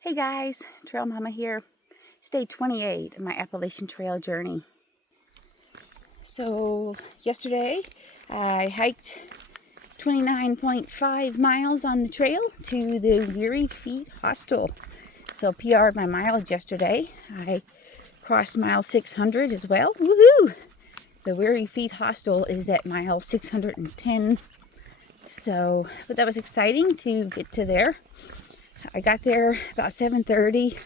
Hey guys, Trail Mama here. It's day 28 of my Appalachian Trail journey. So yesterday I hiked 29.5 miles on the trail to the Weary Feet Hostel. So PR'd my mileage yesterday. I crossed mile 600 as well. Woohoo! The Weary Feet Hostel is at mile 610. But that was exciting to get to there. I got there about 7:30,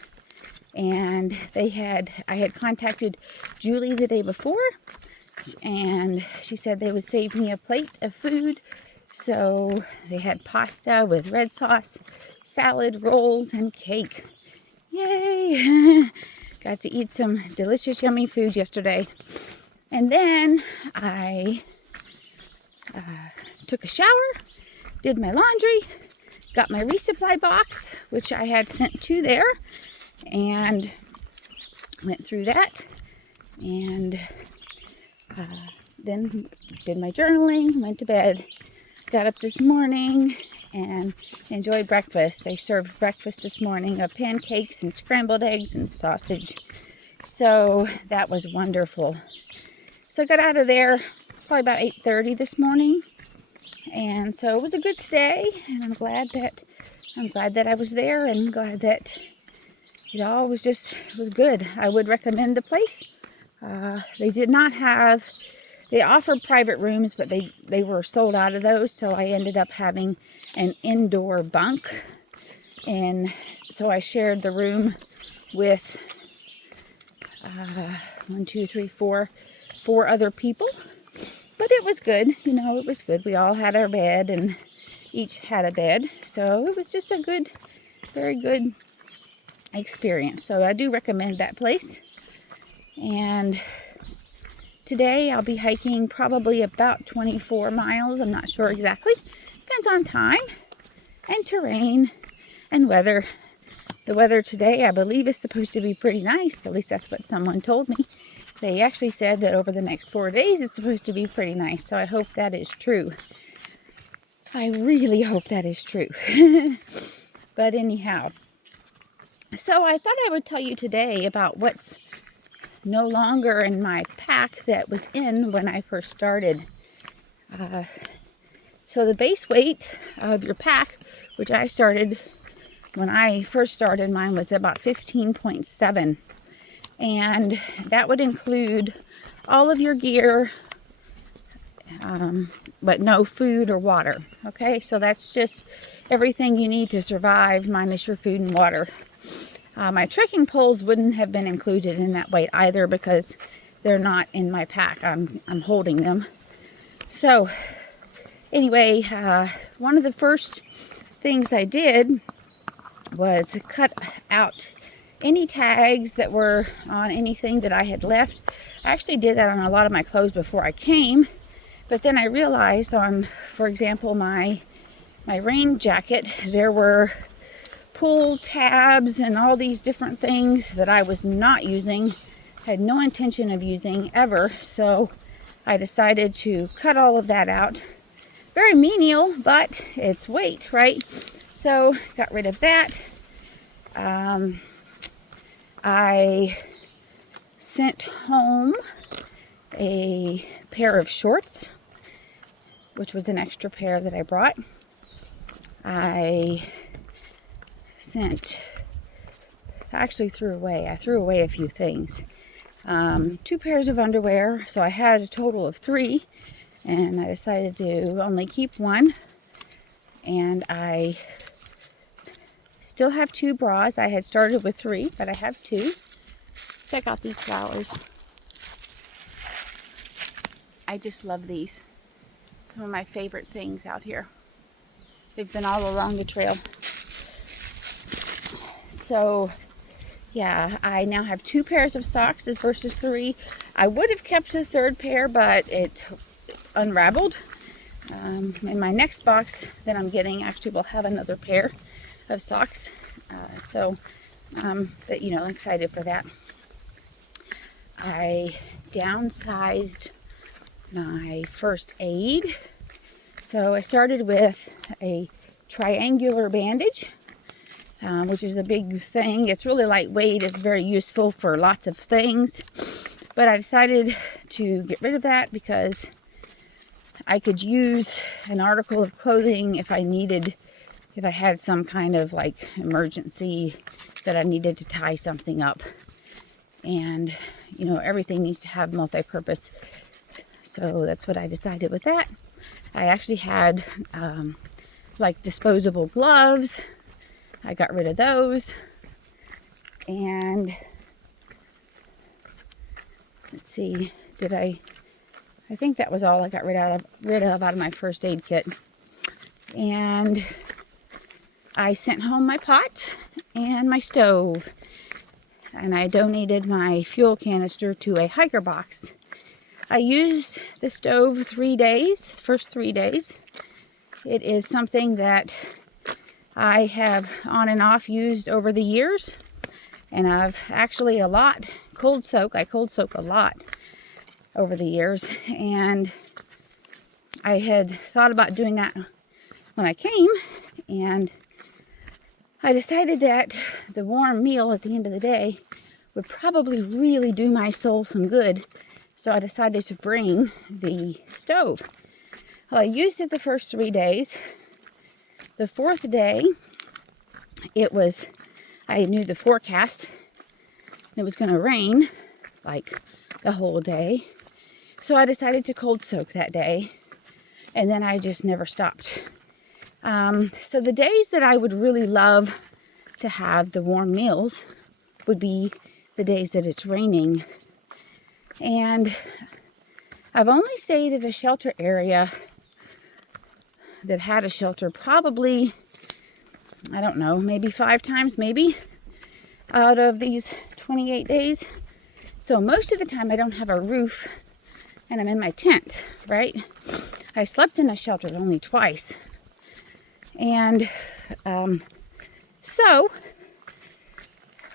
and I had contacted Julie the day before, and she said they would save me a plate of food. So they had pasta with red sauce, salad, rolls, and cake. Yay! Got to eat some delicious, yummy food yesterday. And then I took a shower, did my laundry, got my resupply box, which I had sent to there, and went through that, and then did my journaling, went to bed, got up this morning, and enjoyed breakfast. They served breakfast this morning of pancakes and scrambled eggs and sausage. So that was wonderful. So I got out of there probably about 8:30 this morning. And so it was a good stay, and I'm glad that I was there, and glad that it all was good. I would recommend the place. They offered private rooms, but they were sold out of those, so I ended up having an indoor bunk. And so I shared the room with four other people. But it was good, it was good. We all had our bed, and each had a bed. So it was just a good, very good experience. So I do recommend that place. And today I'll be hiking probably about 24 miles. I'm not sure exactly. Depends on time and terrain and weather. The weather today, I believe, is supposed to be pretty nice. At least that's what someone told me. They actually said that over the next 4 days it's supposed to be pretty nice, so I hope that is true. I really hope that is true. But anyhow, so I thought I would tell you today about what's no longer in my pack that was in when I first started. So the base weight of your pack, which I started when I first started, mine was about 15.7. And that would include all of your gear, but no food or water. Okay, so that's just everything you need to survive minus your food and water. My trekking poles wouldn't have been included in that weight either because they're not in my pack. I'm holding them. So anyway, one of the first things I did was cut out any tags that were on anything that I had left. I actually did that on a lot of my clothes before I came, but then I realized on, for example, my rain jacket, there were pull tabs and all these different things that I was not using, had no intention of using ever, so I decided to cut all of that out. Very menial, but it's weight, right? So got rid of that. I sent home a pair of shorts, which was an extra pair that I brought. I threw away a few things. 2 pairs of underwear, so I had a total of 3, and I decided to only keep one. And I still have 2 bras. I had started with 3, but I have 2. Check out these flowers. I just love these. Some of my favorite things out here. They've been all along the trail. So, yeah, I now have 2 pairs of socks versus 3. I would have kept the 3rd pair, but it unraveled. In my next box that I'm getting, actually will have another pair of socks. I'm excited for that. I downsized my first aid. So I started with a triangular bandage. which is a big thing. It's really lightweight. It's very useful for lots of things. But I decided to get rid of that because I could use an article of clothing if I had some kind of like emergency that I needed to tie something up. And, you know, everything needs to have multi-purpose. So that's what I decided with that. I actually had like disposable gloves. I got rid of those. And let's see, I think that was all I got rid of out of my first aid kit. And I sent home my pot and my stove. And I donated my fuel canister to a hiker box. I used the stove 3 days, first 3 days. It is something that I have on and off used over the years. And I've actually I cold soak a lot over the years. And I had thought about doing that when I came. And I decided that the warm meal at the end of the day would probably really do my soul some good. So I decided to bring the stove. Well, I used it the first 3 days. The fourth day, I knew the forecast. It was going to rain like the whole day. So I decided to cold soak that day. And then I just never stopped. So the days that I would really love to have the warm meals would be the days that it's raining. And I've only stayed at a shelter area that had a shelter probably, I don't know, maybe 5 times, maybe, out of these 28 days. So most of the time I don't have a roof and I'm in my tent, right? I slept in a shelter only twice. And so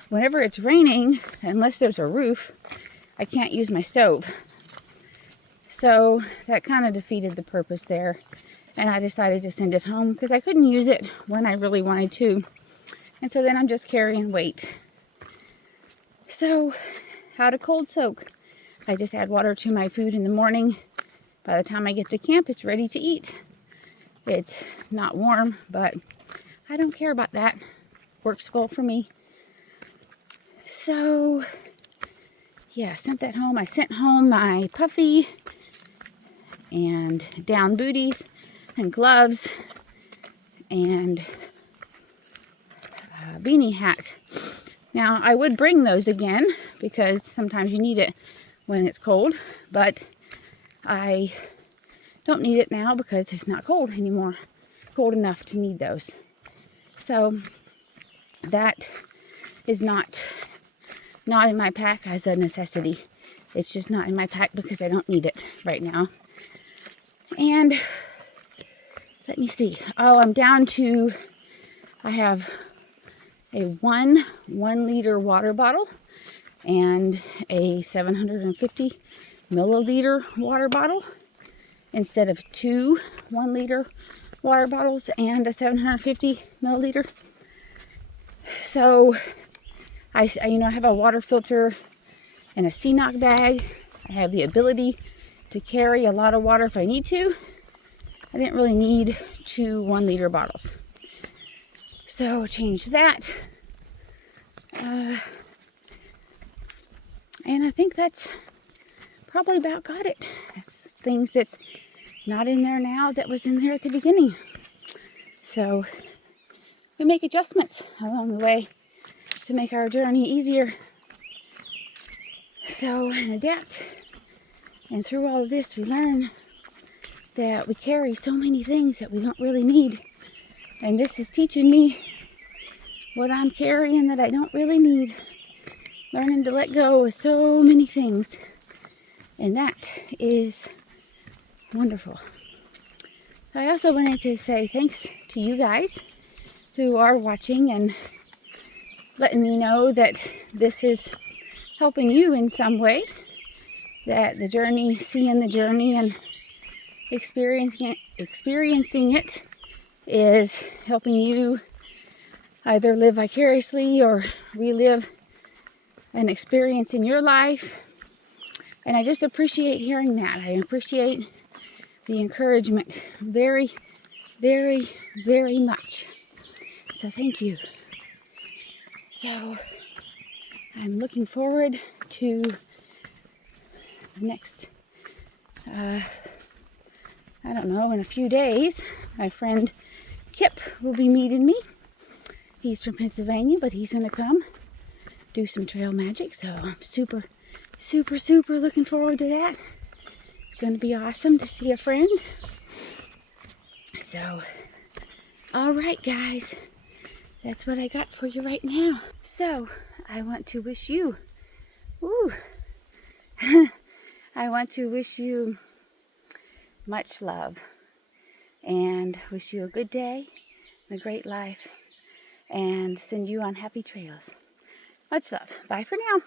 whenever it's raining, unless there's a roof, I can't use my stove. So that kind of defeated the purpose there. And I decided to send it home because I couldn't use it when I really wanted to. And so then I'm just carrying weight. So how to cold soak. I just add water to my food in the morning. By the time I get to camp, it's ready to eat. It's not warm, but I don't care about that. Works well for me. So, yeah, I sent that home. I sent home my puffy and down booties and gloves and beanie hat. Now, I would bring those again because sometimes you need it when it's cold, but I don't need it now because it's not cold anymore. Cold enough to need those. So that is not in my pack as a necessity. It's just not in my pack because I don't need it right now. And let me see. Oh, I'm down to, I have a 1 liter water bottle and a 750 milliliter water bottle instead of 2 1 liter water bottles and a 750 milliliter. So I have a water filter and a CNOC bag. I have the ability to carry a lot of water if I need to. I didn't really need 2 1 liter bottles. So change that. And I think that's probably about got it. That's things that's not in there now that was in there at the beginning. So we make adjustments along the way to make our journey easier. So, and adapt. And through all of this, we learn that we carry so many things that we don't really need. And this is teaching me what I'm carrying that I don't really need. Learning to let go of so many things. And that is wonderful. I also wanted to say thanks to you guys who are watching and letting me know that this is helping you in some way. That the journey, seeing the journey and experiencing it is helping you either live vicariously or relive an experience in your life. And I just appreciate hearing that. I appreciate the encouragement very, very, very much. So thank you. So I'm looking forward to the next, I don't know, in a few days. My friend Kip will be meeting me. He's from Pennsylvania, but he's going to come do some trail magic. So I'm super, super, super looking forward to that. It's going to be awesome to see a friend. So, all right, guys. That's what I got for you right now. So, I want to wish you, I want to wish you much love and wish you a good day and a great life and send you on happy trails. Much love. Bye for now.